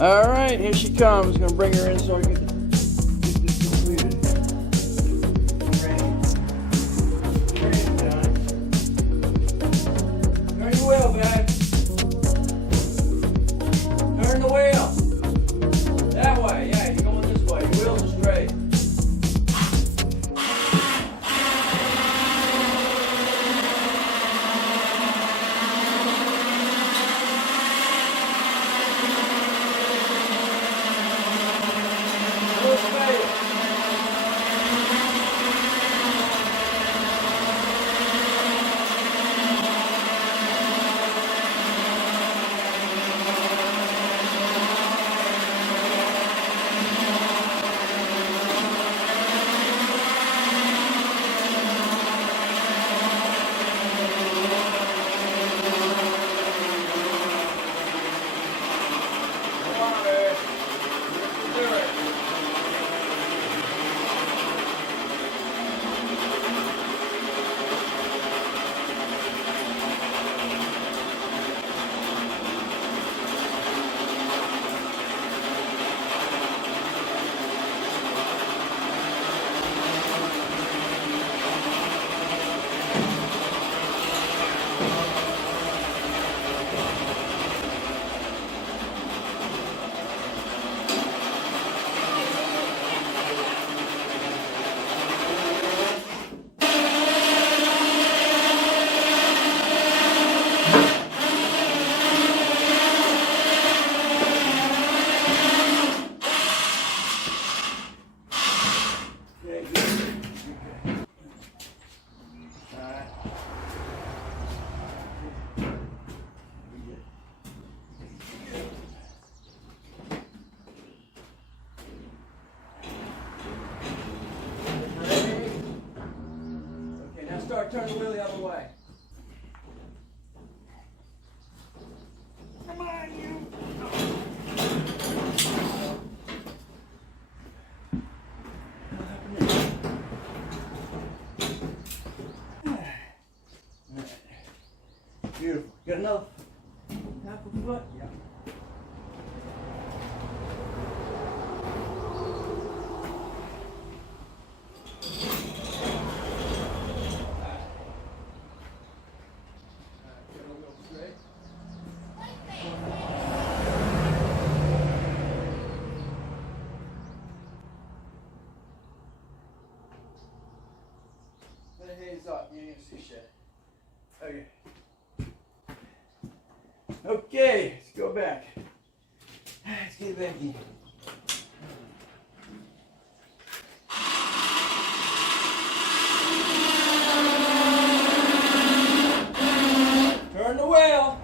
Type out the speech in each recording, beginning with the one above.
All right, here she comes. Gonna bring her in so I can get this completed. Turn the wheel, babe. Turn the wheel. That way, yeah, you're going this way. Your wheels are straight. Turn the wheel the other way. Come on, you. Beautiful. Got enough? Half a foot? Yeah. Up. You didn't see shit. Okay. Okay, let's go back. Let's get back in. Turn the wheel.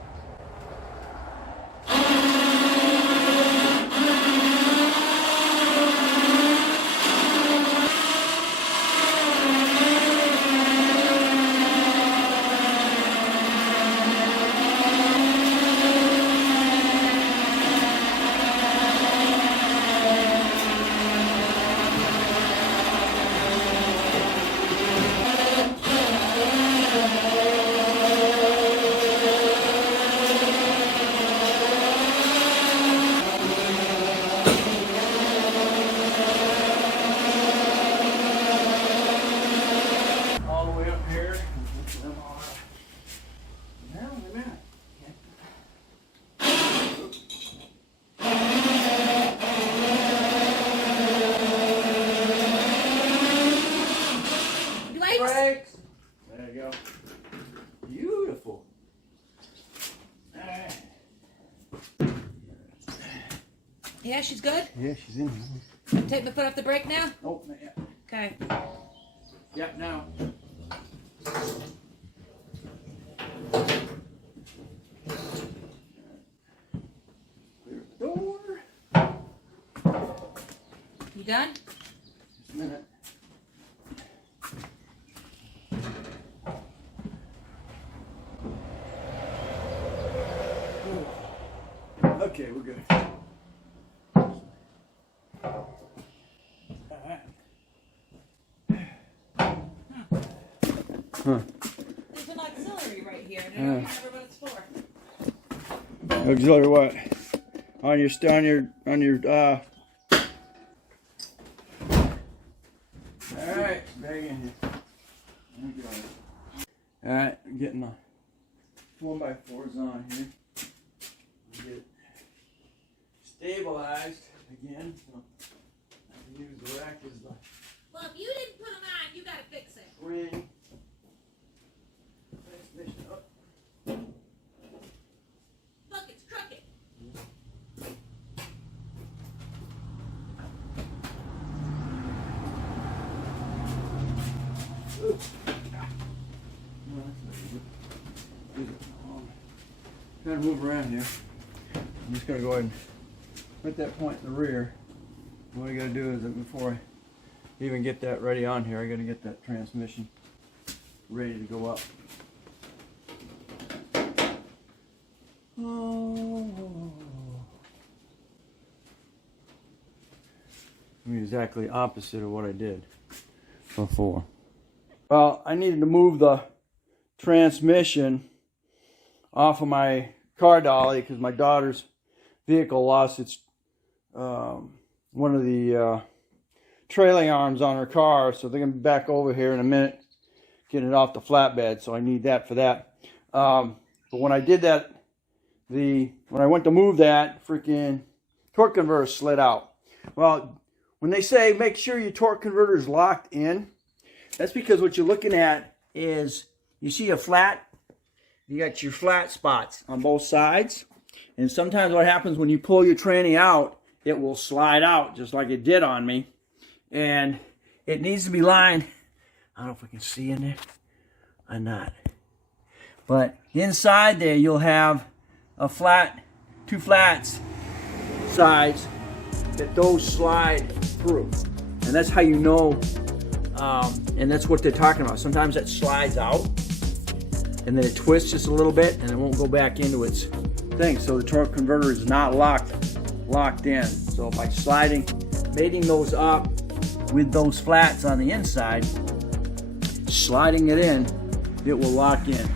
Brakes. There you go. Beautiful. All right. Yeah, she's good? Yeah, she's in here. Take my foot off the brake now? Oh, not yet. Okay. Yep, now. Clear the door. You done? Just a minute. Okay, we're good. Huh. There's an auxiliary right here. I don't remember what it's for. Auxiliary what? on your Alright, back in here. Alright, getting the 1x4s on here. Get it stabilized again. So I can use the rack as the Well, if you didn't put them on, you gotta fix it. spring. Transmission up. Look, it's crooked. Trying to move around here. I'm just going to go ahead and put that point in the rear. What I got to do is that before I even get that ready on here, I got to get that transmission ready to go up. Oh. I mean, exactly opposite of what I did before. Well, I needed to move the transmission off of my car dolly because my daughter's vehicle lost its one of the trailing arms on her car, so they're gonna be back over here in a minute getting it off the flatbed, so I need that for that. But when I did that, when I went to move that, freaking torque converter slid out. Well, when they say make sure your torque converter is locked in, that's because what you're looking at is, you see a flat, you got your flat spots on both sides, and sometimes what happens when you pull your tranny out, it will slide out just like it did on me, and it needs to be lined. I don't know if we can see in there or not, but inside there you'll have a flat, two flats sides that those slide through, and that's how you know. And that's what they're talking about. Sometimes that slides out and then it twists just a little bit and it won't go back into its thing. So the torque converter is not locked in. So by mating those up with those flats on the inside, sliding it in, it will lock in.